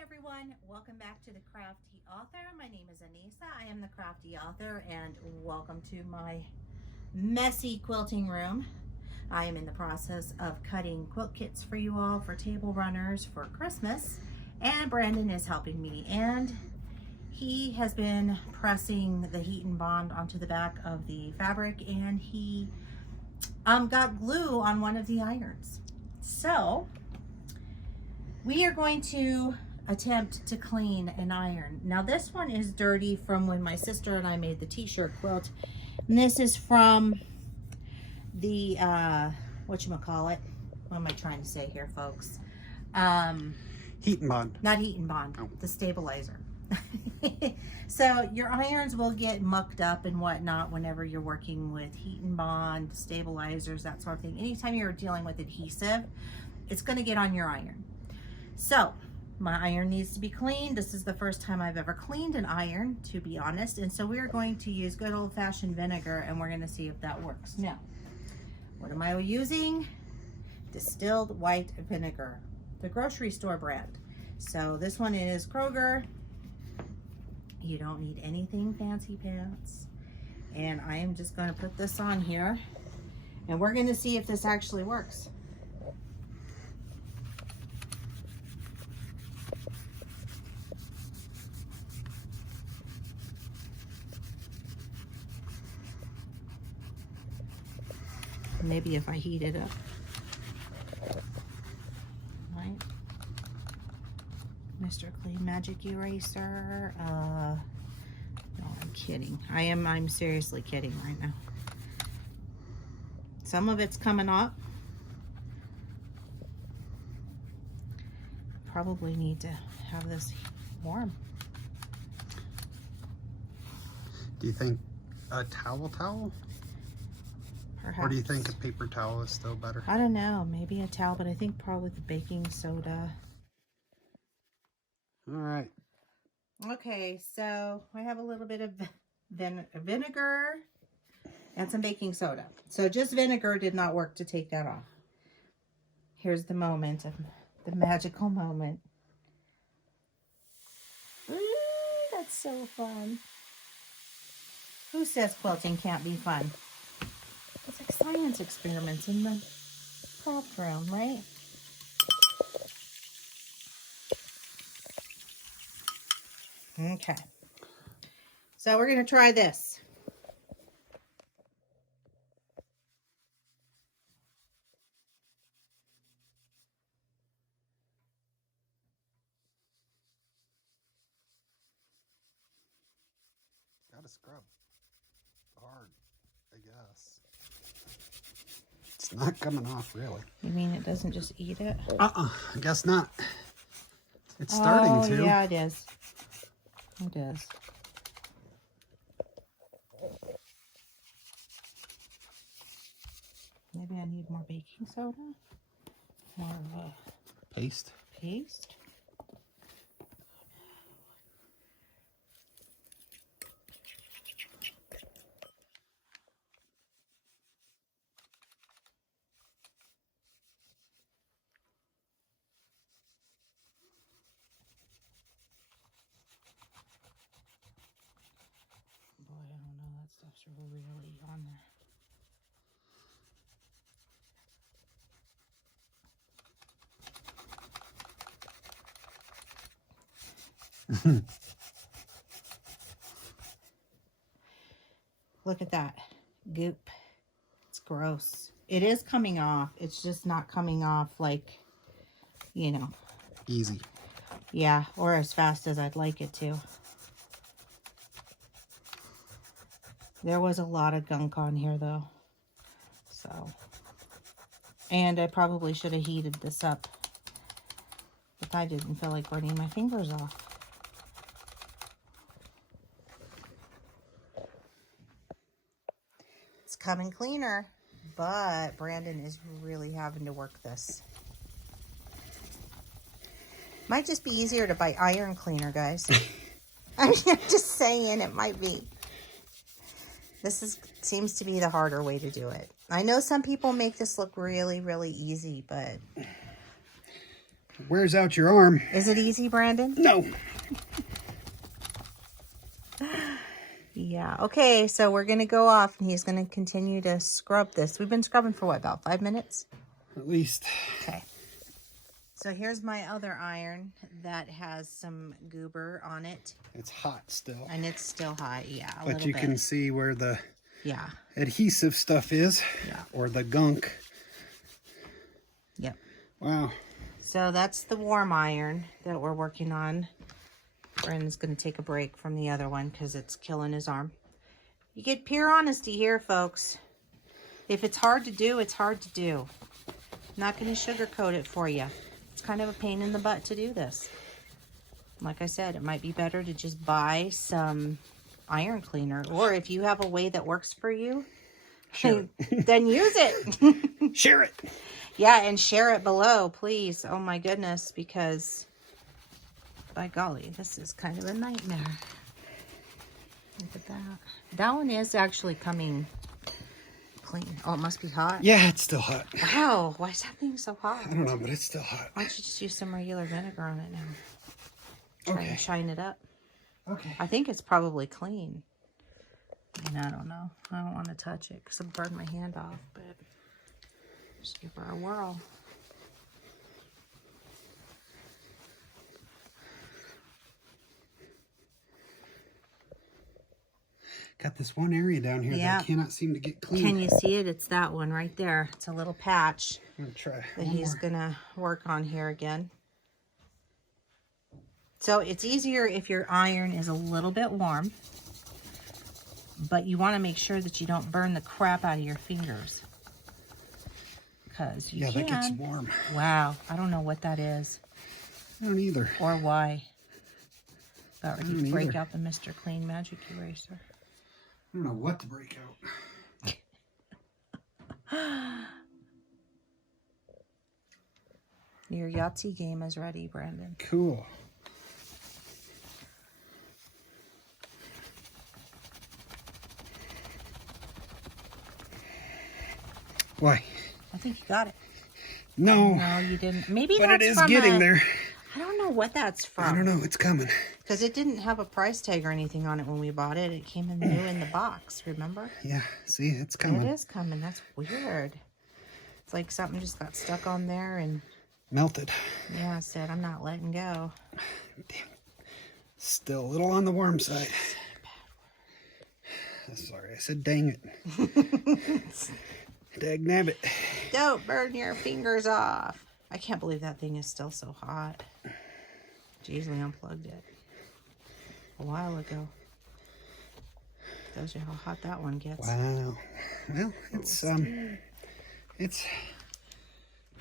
everyone, welcome back to the Crafty Author. My name is Anissa. I am the Crafty Author and welcome to my messy quilting room. I am in the process of cutting quilt kits for you all for table runners for Christmas, and Brandon is helping me, and he has been pressing the heat and bond onto the back of the fabric, and he got glue on one of the irons. So we are going to attempt to clean an iron. Now this one is dirty from when my sister and I made the t-shirt quilt. And this is from the, whatchamacallit? What am I trying to say here, folks? Heat and bond. Not heat and bond, oh. The stabilizer. So your irons will get mucked up and whatnot whenever you're working with heat and bond, stabilizers, that sort of thing. Anytime you're dealing with adhesive, it's going to get on your iron. So my iron needs to be cleaned. This is the first time I've ever cleaned an iron, to be honest. And so we're going to use good old-fashioned vinegar, and we're going to see if that works. Now, what am I using? Distilled white vinegar, the grocery store brand. So this one is Kroger. You don't need anything fancy pants. And I am just going to put this on here, and we're going to see if this actually works. Maybe if I heat it up. Right. Mr. Clean Magic Eraser. No, I'm kidding. I'm seriously kidding right now. Some of it's coming up. Probably need to have this warm. Do you think a towel? Perhaps. Or do you think a paper towel is still better? I don't know. Maybe a towel, but I think probably the baking soda. All right. Okay, so I have a little bit of vinegar and some baking soda. So just vinegar did not work to take that off. Here's the moment of the magical moment. Ooh, that's so fun. Who says quilting can't be fun? It's like science experiments in the craft room, right? Okay. So we're going to try this. Gotta scrub hard, I guess. It's not coming off, really. You mean it doesn't just eat it? I guess not. It's starting to. Yeah, it is. It is. Maybe I need more baking soda? More of a Paste. paste? Boy, I don't know. That stuff's really on there. Look at that goop. It's gross. It is coming off. It's just not coming off like, you know. Easy. Yeah, or as fast as I'd like it to. There was a lot of gunk on here though. So. And I probably should have heated this up. But I didn't feel like burning my fingers off. It's coming cleaner, but Brandon is really having to work this. Might just be easier to buy iron cleaner, guys. I mean, I'm just saying it might be. This seems to be the harder way to do it. I know some people make this look really, really easy, but Wears out your arm. Is it easy, Brandon? No. Yeah. Okay, so we're going to go off and he's going to continue to scrub this. We've been scrubbing for what, about 5 minutes? At least. Okay. So here's my other iron that has some goober on it. It's hot still. And it's still hot, yeah. But you can see where the adhesive stuff is. Yeah. Or the gunk. Yep. Wow. So that's the warm iron that we're working on. Brandon's going to take a break from the other one because it's killing his arm. You get pure honesty here, folks. If it's hard to do, it's hard to do. I'm not going to sugarcoat it for you. It's kind of a pain in the butt to do this. Like I said, it might be better to just buy some iron cleaner. Or if you have a way that works for you, then use it. Share it. Yeah, and share it below, please. Oh my goodness, because by golly, this is kind of a nightmare. Look at that. That one is actually coming clean. Oh, it must be hot. Yeah, it's still hot. Wow, why is that thing so hot? I don't know, but it's still hot. Why don't you just use some regular vinegar on it now? Try Okay. and shine it up. Okay. I think it's probably clean. And I don't know. I don't want to touch it because I'll burn my hand off, but just give her a whirl. Got this one area down here that I cannot seem to get clean. Can you see it? It's that one right there. It's a little patch I'm gonna try that one he's more. gonna work on here again. So it's easier if your iron is a little bit warm, but you want to make sure that you don't burn the crap out of your fingers. Because you can. That gets warm. Wow, I don't know what that is I don't either. or why. About ready to break either. out the Mr. Clean Magic Eraser. I don't know what to break out. Your Yahtzee game is ready, Brandon. Cool. Why? I think you got it. No. No, you didn't. Maybe But that's it is from getting a, there. I don't know what that's from. I don't know. It's coming. Because it didn't have a price tag or anything on it when we bought it. It came in new in the box, remember? Yeah. See, it's coming. It is coming. That's weird. It's like something just got stuck on there and... Melted. Yeah, I said, I'm not letting go. Damn. Still a little on the warm side. Sorry, I said dang it. Dag nabbit. Don't burn your fingers off. I can't believe that thing is still so hot. Jeez, we unplugged it a while ago. Tells you how hot that one gets. Wow. Well, it's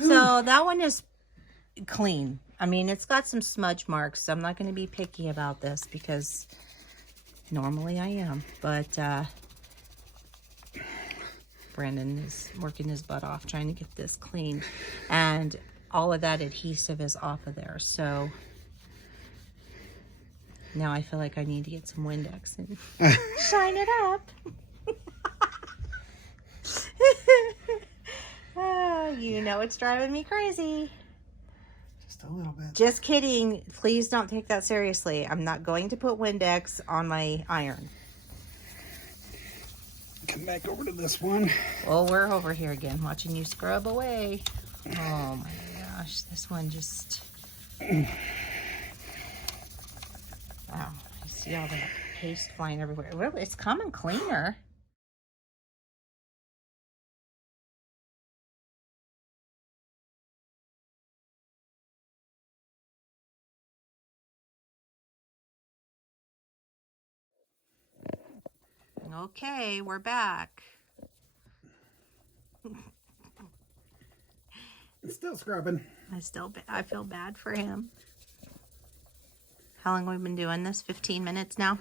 So that one is clean. I mean, it's got some smudge marks. I'm not going to be picky about this because normally I am, but Brandon is working his butt off trying to get this clean, and all of that adhesive is off of there. So now I feel like I need to get some Windex and shine it up. You know it's driving me crazy. just a little bit. Just kidding. Please don't take that seriously. I'm not going to put Windex on my iron. Come back over to this one. Well, we're over here again watching you scrub away. Oh my gosh. This one just... Wow. I see all that paste flying everywhere. Well, it's coming cleaner. Okay, we're back. It's still scrubbing. I feel bad for him. How long have we been doing this? 15 minutes now?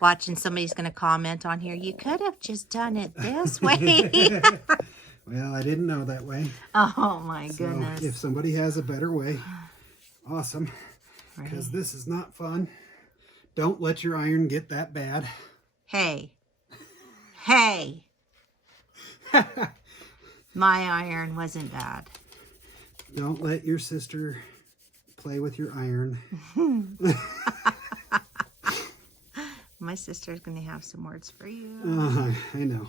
Watching somebody's going to comment on here. You could have just done it this way. Well, I didn't know that way. Oh my So goodness. if somebody has a better way, awesome. Right. Because this is not fun. Don't let your iron get that bad. Hey. Hey. My iron wasn't bad. Don't let your sister play with your iron. My sister's going to have some words for you. I know.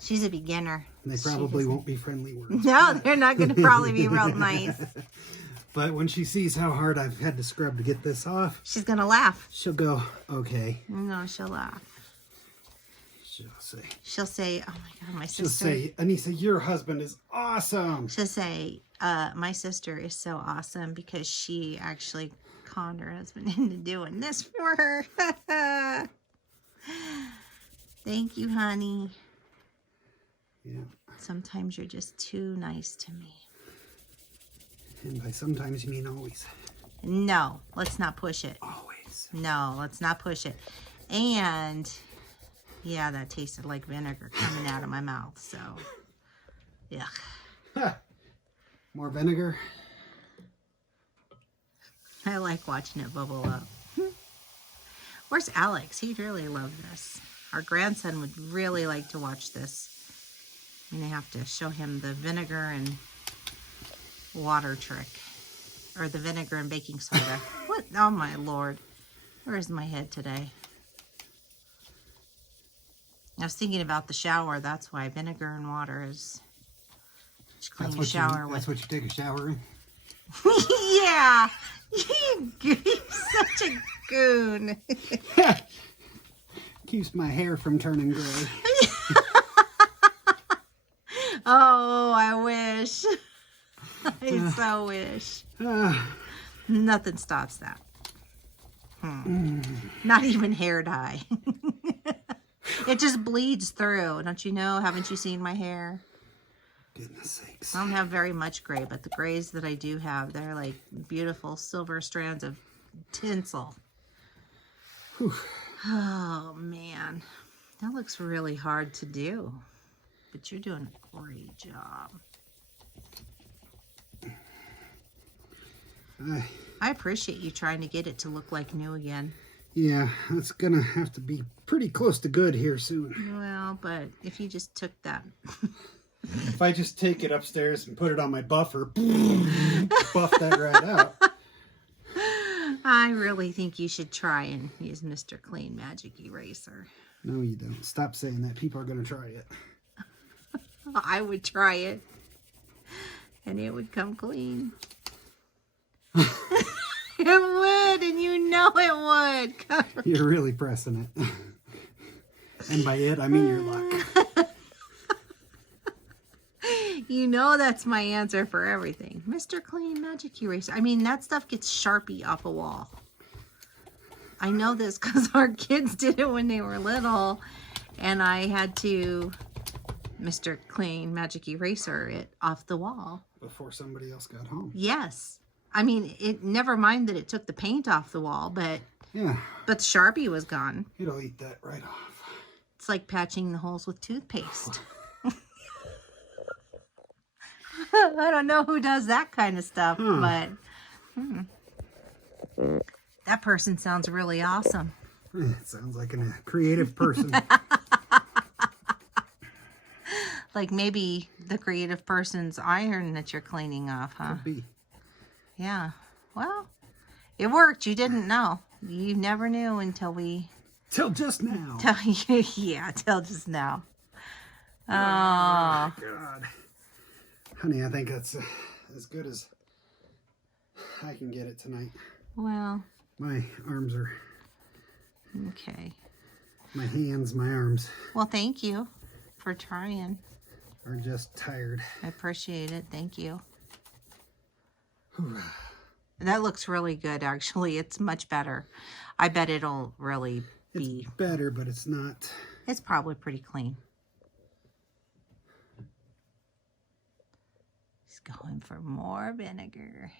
She's a beginner. They probably won't be friendly words. No, they're not going to probably be real nice. But when she sees how hard I've had to scrub to get this off, she's going to laugh. she'll go, okay. No, she'll laugh. She'll say, oh my God, my sister. She'll say, Anissa, your husband is awesome. She'll say, my sister is so awesome because she actually conned her husband into doing this for her. Thank you, honey. Yeah. Sometimes you're just too nice to me. And by sometimes you mean always. No, let's not push it. Always. No, let's not push it. And yeah, that tasted like vinegar coming out of my mouth. So, yeah. More vinegar. I like watching it bubble up. Where's Alex? He'd really love this. Our grandson would really like to watch this. I'm going to have to show him the vinegar and water trick. Or the vinegar and baking soda. What? Oh, my Lord. Where's my head today? I was thinking about the shower. That's why vinegar and water is... Just clean your shower with. That's what you take a shower in? Yeah. You're such a goon. Keeps my hair from turning gray. Oh, I wish. I so wish. Nothing stops that. Not even hair dye. It just bleeds through. Don't you know? Haven't you seen my hair? Goodness sakes. I don't have very much gray, but the grays that I do have, they're like beautiful silver strands of tinsel. Whew. Oh, man. That looks really hard to do. But you're doing a great job. I appreciate you trying to get it to look like new again. Yeah, it's gonna have to be pretty close to good here soon. Well, but if you just took that... If I just take it upstairs and put it on my buffer, buff that right out. I really think you should try and use Mr. Clean Magic Eraser. No, you don't. Stop saying that. People are going to try it. I would try it. And it would come clean. It would, and you know it would. You're really pressing it. And by it, I mean your luck. You know that's my answer for everything. Mr. Clean Magic Eraser. I mean, that stuff gets Sharpie off a wall. I know this because our kids did it when they were little. And I had to Mr. Clean Magic Eraser it off the wall. Before somebody else got home. Yes. I mean, it never mind that it took the paint off the wall, but yeah, but the Sharpie was gone. It'll eat that right off. It's like patching the holes with toothpaste. I don't know who does that kind of stuff, but that person sounds really awesome. It sounds like a creative person. Like maybe the creative person's iron that you're cleaning off, huh? Could be. Yeah. Well, it worked. You didn't know. You never knew until we... Till just now. Yeah, till just now. Oh. God. Honey, I think that's as good as I can get it tonight. Well. My arms are... Okay. My hands, my arms. Well, thank you for trying. Are just tired. I appreciate it. Thank you. That looks really good, actually. It's much better. I bet it'll really be... It's better, but it's not... It's probably pretty clean. He's going for more vinegar.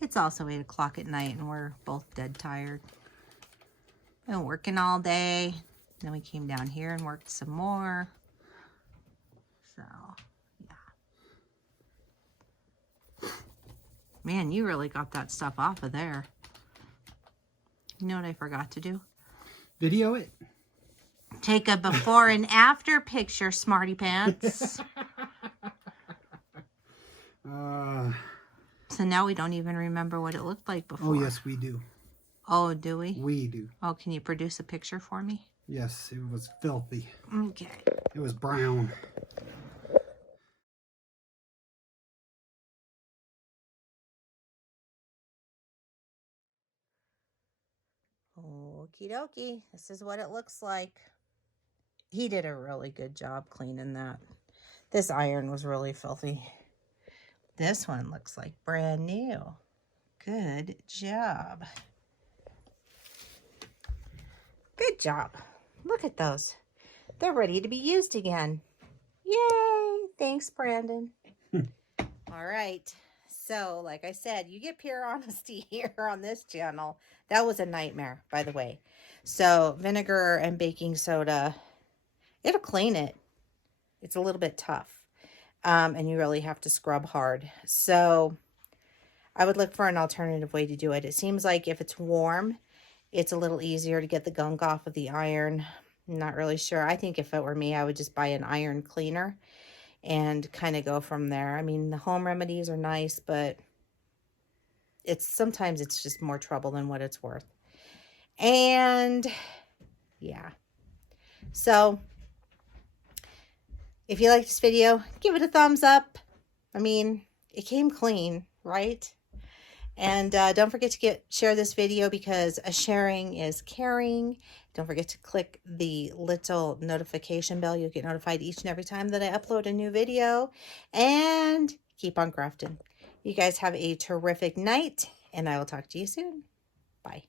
It's also 8 o'clock at night, and we're both dead tired. Been working all day. Then we came down here and worked some more. So... Man, you really got that stuff off of there. You know what I forgot to do? Video it. Take a before and after picture, smarty pants. So now we don't even remember what it looked like before. Oh, yes, we do. Oh, do we? We do. Oh, can you produce a picture for me? Yes, it was filthy. Okay. It was brown. Okie dokie. This is what it looks like. He did a really good job cleaning that. This iron was really filthy. This one looks like brand new. Good job. Good job. Look at those. They're ready to be used again. Yay! Thanks, Brandon. All right. So, like I said, you get pure honesty here on this channel. That was a nightmare, by the way. So, vinegar and baking soda, it'll clean it. It's a little bit tough. And you really have to scrub hard. So, I would look for an alternative way to do it. It seems like if it's warm, it's a little easier to get the gunk off of the iron. I'm not really sure. I think if it were me, I would just buy an iron cleaner and kind of go from there. I mean, the home remedies are nice, but sometimes it's just more trouble than what it's worth. And yeah. So if you like this video, give it a thumbs up. I mean, it came clean, right? And don't forget to share this video, because a sharing is caring. Don't forget to click the little notification bell. You'll get notified each and every time that I upload a new video. And keep on crafting. You guys have a terrific night, and I will talk to you soon. Bye.